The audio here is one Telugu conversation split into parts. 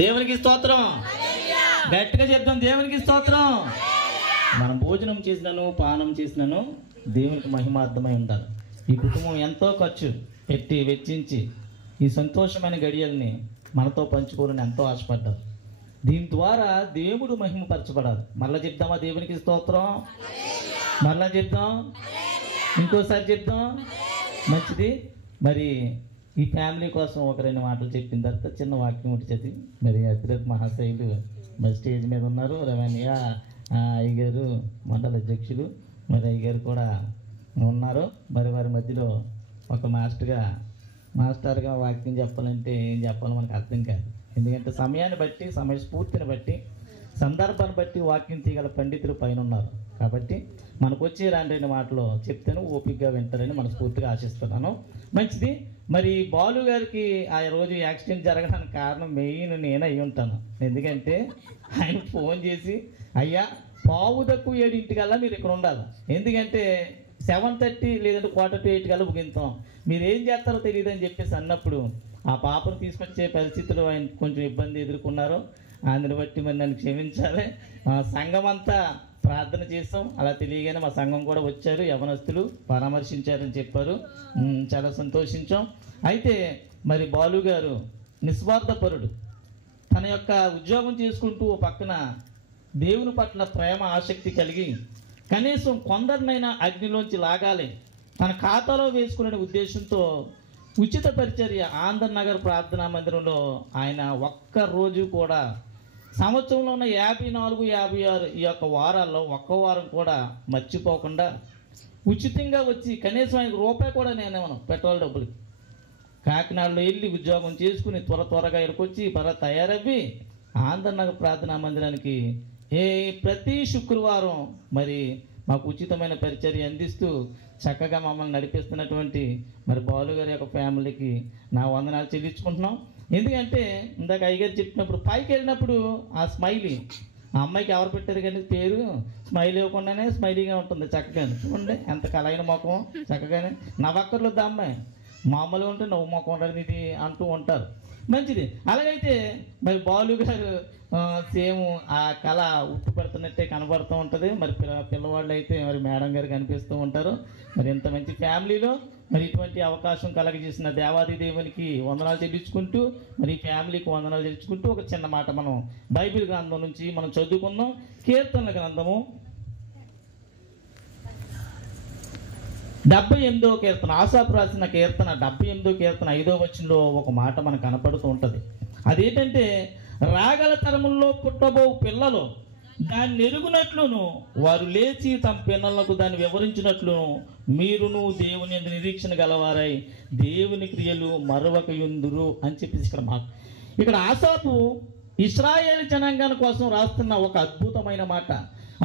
దేవునికి స్తోత్రం. గట్టిగా చెప్తాం, దేవునికి స్తోత్రం. మనం భోజనం చేసినాను, పానం చేసినాను, దేవునికి మహిమార్థమై ఉండాలి. ఈ కుటుంబం ఎంతో ఖర్చు పెట్టి వెచ్చించి ఈ సంతోషమైన గడియల్ని మనతో పంచుకోవాలని ఎంతో ఆశపడ్డారు. దీని ద్వారా దేవుడు మహిమపరచబడాలి. మరలా చెప్దామా? దేవునికి స్తోత్రం. మరలా చెప్దాం, ఇంకోసారి చెప్దాం. మంచిది. మరి ఈ ఫ్యామిలీ కోసం ఒక 2 మాటలు చెప్పిన తర్వాత చిన్న వాక్యం ఒకటి చదివి మరి అతిరేక మహాశైలు మరి స్టేజ్ మీద ఉన్నారు. రమణయ్య అయ్యగారు మండల అధ్యక్షులు మరి అయ్యగారు కూడా ఉన్నారు. మరి వారి మధ్యలో ఒక మాస్టర్గా వాక్యం చెప్పాలంటే ఏం చెప్పాలో మనకు అర్థం కాదు. ఎందుకంటే సమయాన్ని బట్టి, సమయస్ఫూర్తిని బట్టి, సందర్భాన్ని బట్టి వాక్యం తీయగల పండితులు పైన ఉన్నారు. కాబట్టి మనకు వచ్చే 2 మాటలు చెప్తాను, ఓపికగా వింటారని మనస్ఫూర్తిగా ఆశిస్తున్నాను. మంచిది. మరి బాలు గారికి ఆ రోజు యాక్సిడెంట్ జరగడానికి కారణం మెయిన్ నేను అయ్యి ఉంటాను. ఎందుకంటే ఆయన ఫోన్ చేసి, అయ్యా 7:15 మీరు ఇక్కడ ఉండాలి, ఎందుకంటే 7:30 లేదంటే 7:45 కల్లా ముగింతాం, మీరు ఏం చేస్తారో తెలియదు అని చెప్పేసి అన్నప్పుడు ఆ పాపను తీసుకొచ్చే పరిస్థితులు ఆయన కొంచెం ఇబ్బంది ఎదుర్కొన్నారు. అందుని బట్టి మరి నన్ను క్షమించాలి. సంఘం అంతా ప్రార్థన చేస్తాం. అలా తెలియగానే మా సంఘం కూడా వచ్చారు, యవనస్తులు పరామర్శించారని చెప్పారు. చాలా సంతోషించాం. అయితే మరి బాలు గారు నిస్వార్థపరుడు. తన యొక్క ఉద్యోగం చేసుకుంటూ ఓ పక్కన దేవుని పట్ల ప్రేమ, ఆసక్తి కలిగి కనీసం కొందరినైనా అగ్నిలోంచి లాగాలి తన ఖాతాలో వేసుకునే ఉద్దేశంతో ఉచిత పరిచర్య ఆంధ్రనగర్ ప్రార్థనా మందిరంలో ఆయన ఒక్క రోజు కూడా సంవత్సరంలో ఉన్న 54, 56 ఈ యొక్క వారాల్లో ఒక్క వారం కూడా మర్చిపోకుండా ఉచితంగా వచ్చి కనీసం ఆయనకు రూపాయి కూడా నేనేమను పెట్రోల్ డబ్బులు కాకినాడలో వెళ్ళి ఉద్యోగం చేసుకుని త్వరగా ఇక్కడికొచ్చి తయారవ్వి ఆంధ్రనగర్ ప్రార్థనా మందిరానికి ప్రతి శుక్రవారం మరి మాకు ఉచితమైన పరిచర్య అందిస్తూ చక్కగా మమ్మల్ని నడిపిస్తున్నటువంటి మరి బాలు గారి యొక్క ఫ్యామిలీకి నా వందనాలు చెల్లించుకుంటున్నాం. ఎందుకంటే ఇందాక అయ్యగారు చెప్పినప్పుడు పైకి వెళ్ళినప్పుడు ఆ స్మైలీ, ఆ అమ్మాయికి ఎవరు పెట్టారు కానీ పేరు స్మైల్ ఇవ్వకుండానే స్మైలీగా ఉంటుంది చక్కగానే. చూడండి ఎంత కలైన ముఖం, చక్కగానే నవ్వక్కర్లు వద్ద అమ్మాయి, మామూలుగా ఉంటే నవ్వు ముఖం ఉండదు ఇది అంటూ ఉంటారు. మంచిది. అలాగైతే మరి బాలు గారు సేమ్ ఆ కళ ఉట్టిపడుతున్నట్టే కనబడుతూ ఉంటుంది. మరి పిల్లవాళ్ళు అయితే మరి మేడం గారు కనిపిస్తూ ఉంటారు. మరి ఇంత మంచి ఫ్యామిలీలో మరి ఇటువంటి అవకాశం కలగజేసిన దేవాది దేవునికి వందనాలు చెల్లించుకుంటూ మరి ఫ్యామిలీకి వందనాలు చెల్లించుకుంటూ ఒక చిన్న మాట మనం బైబిల్ గ్రంథం నుంచి మనం చదువుకున్నాం. కీర్తనల గ్రంథము 78వ కీర్తన, ఆసాపు రాసిన కీర్తన 78వ కీర్తన 5వ వచనంలో ఒక మాట మనకు కనపడుతూ ఉంటుంది. అదేంటంటే, రాగల తరముల్లో పుట్టబో పిల్లలు దాన్ని ఎరుగునట్లును వారు లేచి తమ పిల్లలకు దాన్ని వివరించినట్లును మీరును దేవుని యందు నిరీక్షణ గలవారై దేవుని క్రియలు మరవకయుందురు అని చెప్పేసి ఇక్కడ ఆసాపు ఇశ్రాయేలు జనాంగాని కోసం రాస్తున్న ఒక అద్భుతమైన మాట.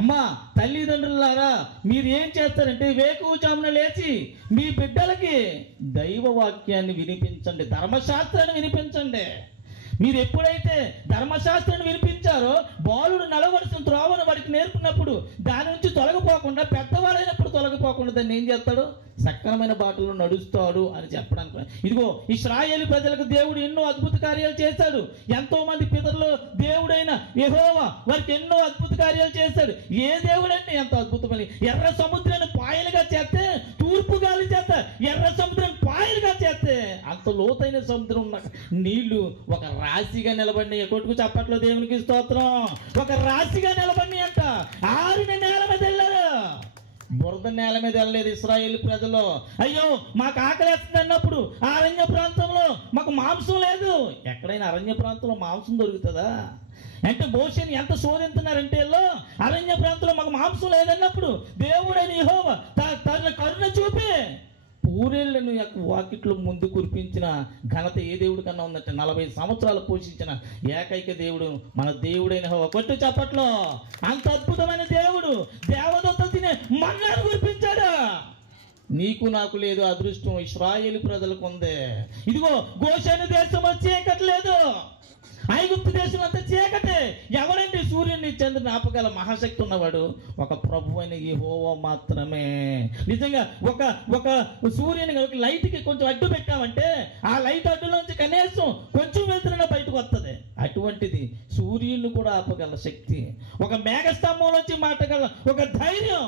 అమ్మా తల్లిదండ్రులారా, మీరు ఏం చేస్తారంటే వేకువజామున లేచి మీ బిడ్డలకి దైవ వాక్యాన్ని వినిపించండి, ధర్మశాస్త్రాన్ని వినిపించండి. మీరు ఎప్పుడైతే ధర్మశాస్త్రాన్ని వినిపించారో బాలుడు నడవలసిన త్రోవను వాడికి నేర్పినప్పుడు దాని నుంచి తొలగిపోకుండా, పెద్దవాడైనప్పుడు తొలగిపోకుండా దాన్ని ఏం చేస్తాడు? సక్రమైన బాటలో నడుస్తాడు అని చెప్పడానికి. ఇదిగో ఇశ్రాయేలు ప్రజలకు దేవుడు ఎన్నో అద్భుత కార్యాలు చేశాడు. ఎంతో మంది పితరులు దేవుడైన యెహోవా వారికి ఎన్నో అద్భుత కార్యాలు చేశాడు. ఏ దేవుడంటే ఎంతో అద్భుతమైన ఎర్ర సముద్రాన్ని పాయలుగా చేస్తే, తూర్పు గాలి చేస్తే ఎర్ర సముద్రాన్ని పాయలుగా చేస్తే అంత లోతైన సముద్రం నీళ్లు ఒక రాశిగా నిలబడినాయి. కొట్టుకు చప్పట్లో దేవునికి స్తోత్రం. ఒక రాశిగా నిలబడినాయి అంట. ఆరిన నేల మీద వెళ్ళారు, బురద నేల మీద వెళ్ళలేదు ఇశ్రాయేలు ప్రజలు. అయ్యో మాకు ఆకలేస్తుంది అన్నప్పుడు అరణ్య ప్రాంతంలో మాకు మాంసం లేదు. ఎక్కడైనా అరణ్య ప్రాంతంలో మాంసం దొరుకుతుందా అంటే మోషేని ఎంత శోధిస్తున్నారంటే అరణ్య ప్రాంతంలో మాకు మాంసం లేదన్నప్పుడు దేవుడైన యెహోవా తన కరుణ చూపి పూరేళ్లను వాకిట్లో ముందు కురిపించిన ఘనత ఏ దేవుడి కన్నా ఉందంటే 40 సంవత్సరాలు పోషించిన ఏకైక దేవుడు మన దేవుడైన యెహోవా. కొట్టు చప్పట్లో. అంత అద్భుతమైన దేవుడు దేవదత్త తినే మన్నాను కురిపించాడు. నీకు నాకు లేదు అదృష్టం, ఇశ్రాయేలు ప్రజలకు ఉంది. ఇదిగో గోషెను దేశం చీకటి లేదు, ఐగుప్తు దేశం అంతా చీకటి. ఎవరండి సూర్యుని చంద్రుని ఆపగల మహాశక్తి ఉన్నవాడు ఒక ప్రభు అయిన యెహోవా మాత్రమే. నిజంగా ఒక సూర్యుని ఒక లైట్కి కొంచెం అడ్డు పెట్టామంటే ఆ లైట్ అడ్డులోంచి కనీసం కొంచెం వెళ్తున్నా బయటకు వస్తుంది. అటువంటిది సూర్యుని కూడా ఆపగల శక్తి, ఒక మేఘస్తంభంలోంచి మాటగల ఒక ధైర్యం,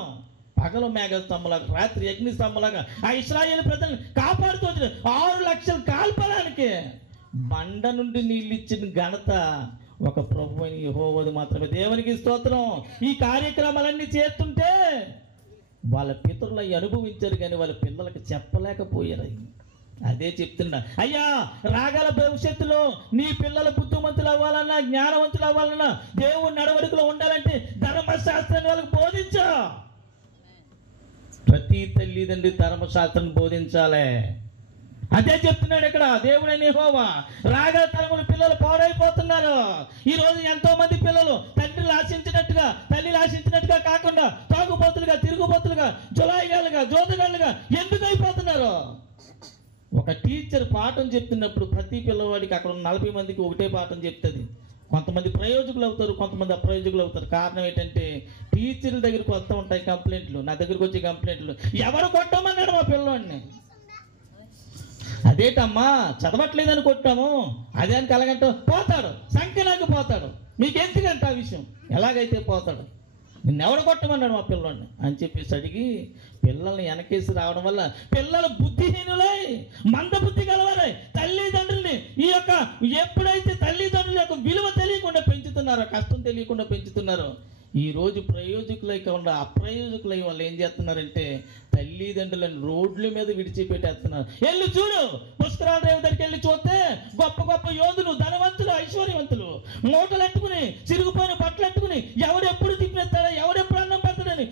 పగలు మేఘస్తంభంలాగా రాత్రి అగ్ని స్తంభంలాగా ఆ ఇశ్రాయేలు ప్రజలను కాపాడుతూ 6 లక్షల కాల్పడానికి బండ నుండి నీళ్ళు ఇచ్చిన ఘనత ఒక ప్రభు అయిన యెహోవాది మాత్రమే. దేవునికి స్తోత్రం. ఈ కార్యక్రమాలన్నీ చేస్తుంటే వాళ్ళ పితరులు అవి అనుభవించారు, కానీ వాళ్ళ పిల్లలకు చెప్పలేకపోయారు. అదే చెప్తున్నా, అయ్యా రాగల భవిష్యత్తులో నీ పిల్లల బుద్ధిమంతులు అవ్వాలన్నా, జ్ఞానవంతులు అవ్వాలన్నా, దేవుడి నడవడికలో ఉండాలంటే ధర్మశాస్త్రాన్ని వాళ్ళకి బోధించా. ప్రతి తల్లిదండ్రి ధర్మశాస్త్రాన్ని బోధించాలి. అదే చెప్తున్నాడు ఇక్కడ దేవుడైన యెహోవా. రాగల తరముల పిల్లలు పాడైపోతున్నారు. ఈ రోజు ఎంతో మంది పిల్లలు తండ్రిని ఆశించినట్టుగా, తల్లిని ఆశించినట్టుగా కాకుండా తాగుబోతులుగా, తిరుగుబోతులుగా, జులాయిగాలుగా, జోదగాళ్ళుగా ఎందుకు అయిపోతున్నారు? ఒక టీచర్ పాఠం చెప్తున్నప్పుడు ప్రతి పిల్లవాడికి అక్కడ 40 మందికి ఒకటే పాఠం చెప్తుంది. కొంతమంది ప్రయోజకులు అవుతారు, కొంతమంది అప్రయోజకులు అవుతారు. కారణం ఏంటంటే టీచర్ల దగ్గరికి వస్తూ ఉంటాయి కంప్లైంట్లు. నా దగ్గరికి వచ్చే కంప్లైంట్లు, ఎవరు కొట్టమన్నాడు మా పిల్లవాడిని. అదేటమ్మా చదవట్లేదని కొట్టాము, అదే అని కలగంట పోతాడు, సంఖ్యలాగా పోతాడు. మీకెందుకంట ఆ విషయం? ఎలాగైతే పోతాడు, నిన్నెవడు కొట్టమన్నాడు మా పిల్లల్ని అని చెప్పేసి అడిగి పిల్లల్ని వెనకేసి రావడం వల్ల పిల్లలు బుద్ధిహీనులై, మందబుద్ధి గలవారై, తల్లిదండ్రుల్ని ఎప్పుడైతే తల్లిదండ్రుల యొక్క విలువ తెలియకుండా పెంచుతున్నారో, కష్టం తెలియకుండా పెంచుతున్నారో, ఈ రోజు ప్రయోజకులై కాకుండా అప్రయోజకులై వాళ్ళు ఏం చేస్తున్నారంటే తల్లిదండ్రులను రోడ్ల మీద విడిచిపెట్టేస్తున్నారు. వెళ్ళి చూడు, పుష్కరాల రేవు దగ్గరికి వెళ్ళి చూస్తే గొప్ప గొప్ప యోధులు, ధనవంతులు, ఐశ్వర్యవంతులు మూటలు ఎట్టుకుని, చిరిగిపోయిన బట్టలు ఎట్టుకుని ఎవడెప్పుడు తిప్పిస్తాడా, ఎవడెప్పుడు అన్నం పెడతాడని